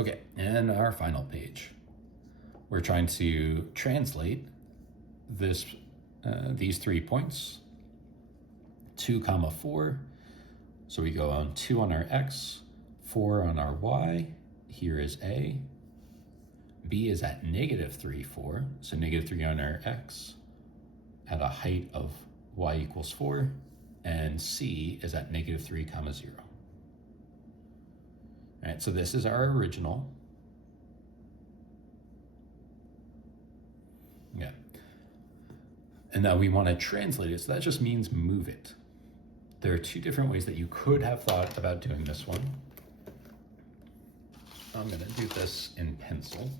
Okay, and our final page. We're trying to translate this, these 3 points, 2 comma 4. So we go on 2 on our x, 4 on our y. Here is a. B is at negative 3, 4. So negative 3 on our x at a height of y equals 4. And C is at negative 3 comma 0. All right, so this is our original. Yeah. And now we want to translate it, so that just means move it. There are 2 different ways that you could have thought about doing this one. I'm going to do this in pencil.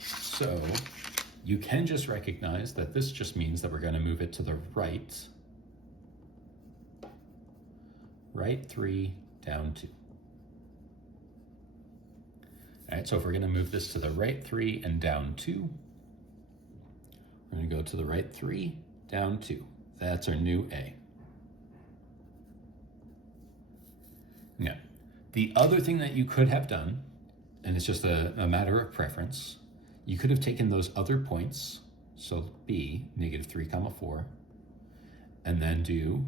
So you can just recognize that this just means that we're going to move it to the right. Right 3, down 2. All right, so if we're going to move this to the right 3 and down 2, we're going to go to the right 3, down 2. That's our new A. Yeah. The other thing that you could have done, and it's just a matter of preference, you could have taken those other points, so B, negative 3 comma 4, and then do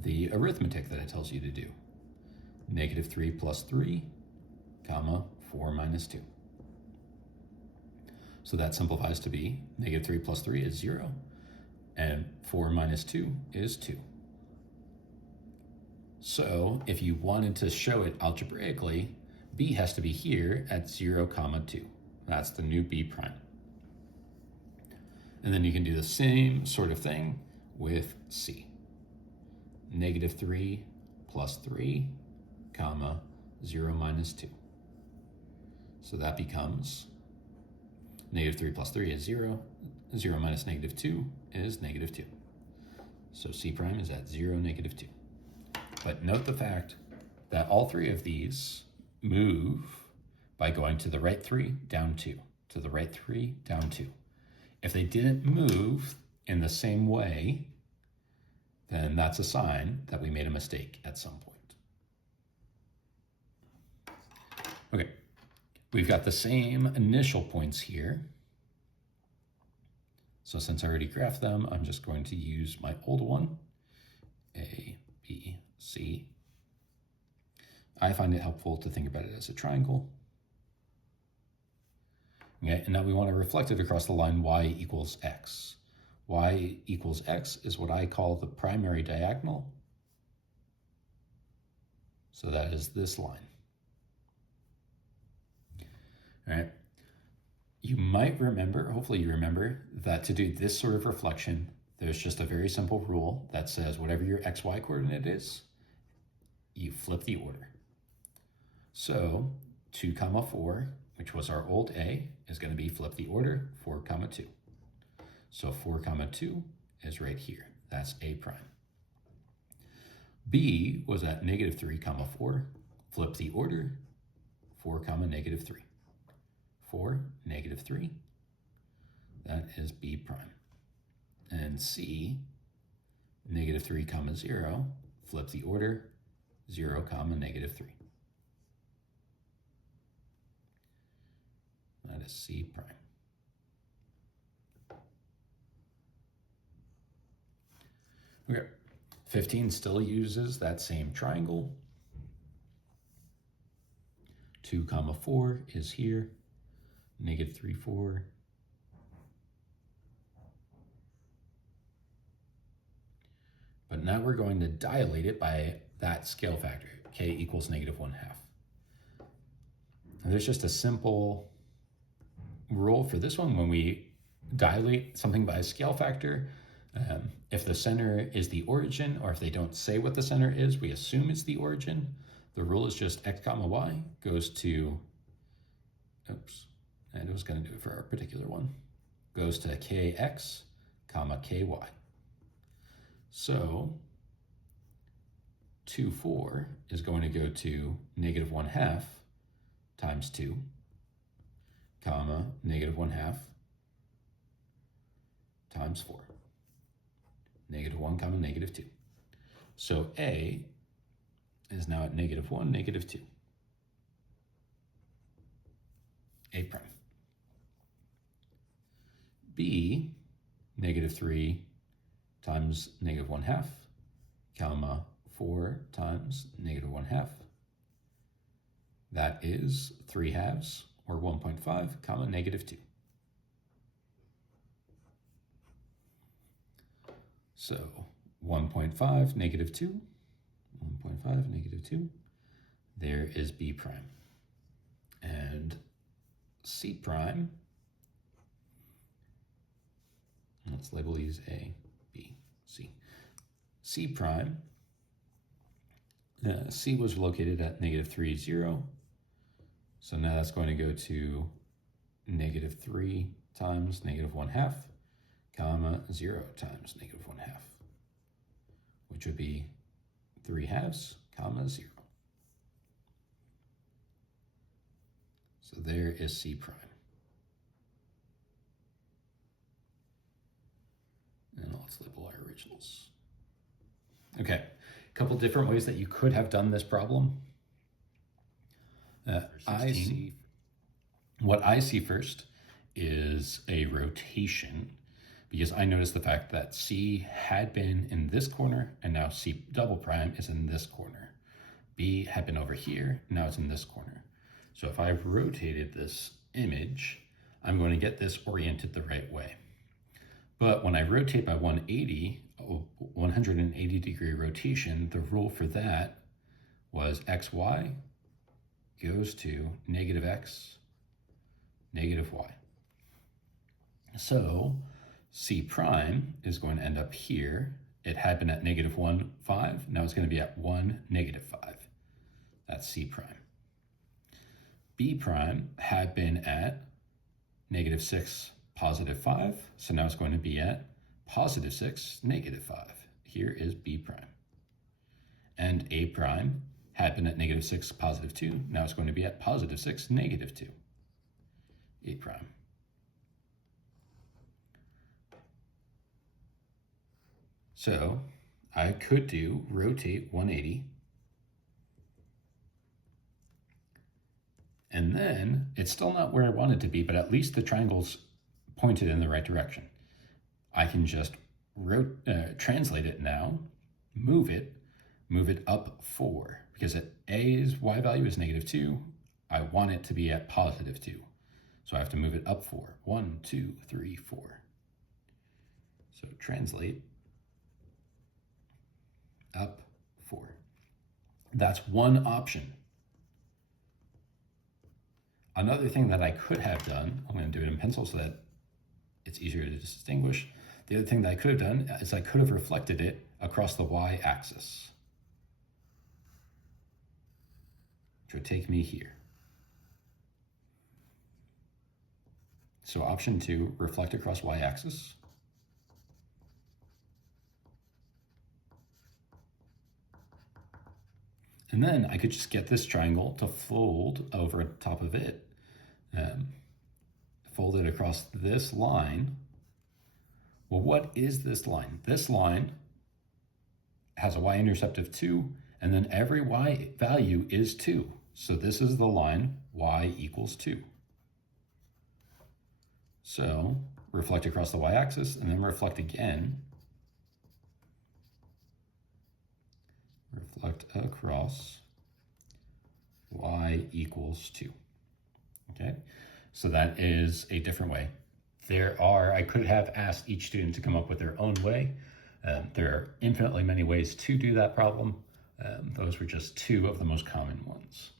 the arithmetic that it tells you to do. Negative 3 plus 3, comma 4 minus 2. So that simplifies to be negative 3 plus 3 is 0, and 4 minus 2 is 2. So if you wanted to show it algebraically, B has to be here at 0 comma 2. That's the new B prime. And then you can do the same sort of thing with C. Negative 3 plus 3, comma 0 minus 2. So that becomes negative 3 plus 3 is 0. 0 minus negative 2 is negative 2. So C prime is at 0, negative 2. But note the fact that all 3 of these move by going to the right 3, down 2, to the right 3, down 2. If they didn't move in the same way, then that's a sign that we made a mistake at some point. Okay, we've got the same initial points here. So since I already graphed them, I'm just going to use my old one, A, B, C. I find it helpful to think about it as a triangle. Okay, and now we want to reflect it across the line y equals x. Y equals x is what I call the primary diagonal. So that is this line. All right. You might remember, hopefully you remember, that to do this sort of reflection, there's just a very simple rule that says whatever your xy coordinate is, you flip the order. So 2 comma 4, which was our old A, is going to be flip the order, 4 comma 2. So 4 comma 2 is right here. That's A prime. B was at negative 3 comma 4. Flip the order, 4 comma negative 3. 4, negative 3. That is B prime. And C, negative 3 comma 0. Flip the order, 0 comma negative 3. That is C prime. Okay, 15 still uses that same triangle. 2 comma 4 is here. Negative 3, 4. But now we're going to dilate it by that scale factor, k equals negative 1/2. And there's just a simple rule for this one. When we dilate something by a scale factor, if the center is the origin, or if they don't say what the center is, we assume it's the origin. The rule is just x comma y goes to, and it was going to do it for our particular one, goes to kx comma ky. So 2, 4 is going to go to negative 1/2 times 2, comma negative 1/2 times 4. Negative 1 comma negative 2. So A is now at -1, -2. A prime. B, -3 times -1/2, comma 4 times -1/2. That is 3/2, or 1.5, comma -2. So 1.5, -2, 1.5, -2. There is B prime. And C prime, let's label these A, B, C. C prime, C was located at -3, 0. So now that's going to go to -3 times -1/2, comma 0 times -1/2, which would be 3/2, comma 0. So there is C prime. And let's label our originals. Okay, a couple different ways that you could have done this problem. What I see first is a rotation, because I noticed the fact that C had been in this corner, and now C double prime is in this corner. B had been over here, now it's in this corner. So if I've rotated this image, I'm going to get this oriented the right way. But when I rotate by 180 degree rotation, the rule for that was XY goes to -X, -Y. So C prime is going to end up here. It had been at -1, 5. Now it's going to be at 1, -5. That's C prime. B prime had been at -6, +5. So now it's going to be at +6, -5. Here is B prime. And A prime had been at -6, +2. Now it's going to be at +6, -2. A prime. So I could do rotate 180. And then it's still not where I want it to be, but at least the triangle's pointed in the right direction. I can just translate it now, move it up 4, because at A's y value is -2. I want it to be at +2. So I have to move it up 4. 1, 2, 3, 4. So translate up 4. That's one option. Another thing that I could have done, I'm going to do it in pencil so that it's easier to distinguish. The other thing that I could have done is I could have reflected it across the y-axis, which would take me here. So option 2, reflect across y-axis. And then I could just get this triangle to fold over top of it, fold it across this line. Well, what is this line? This line has a y-intercept of 2, and then every y value is 2. So this is the line y equals 2. So reflect across the y-axis, and then reflect again. Reflect across y equals 2. Okay, so that is a different way. I could have asked each student to come up with their own way. There are infinitely many ways to do that problem. Those were just 2 of the most common ones.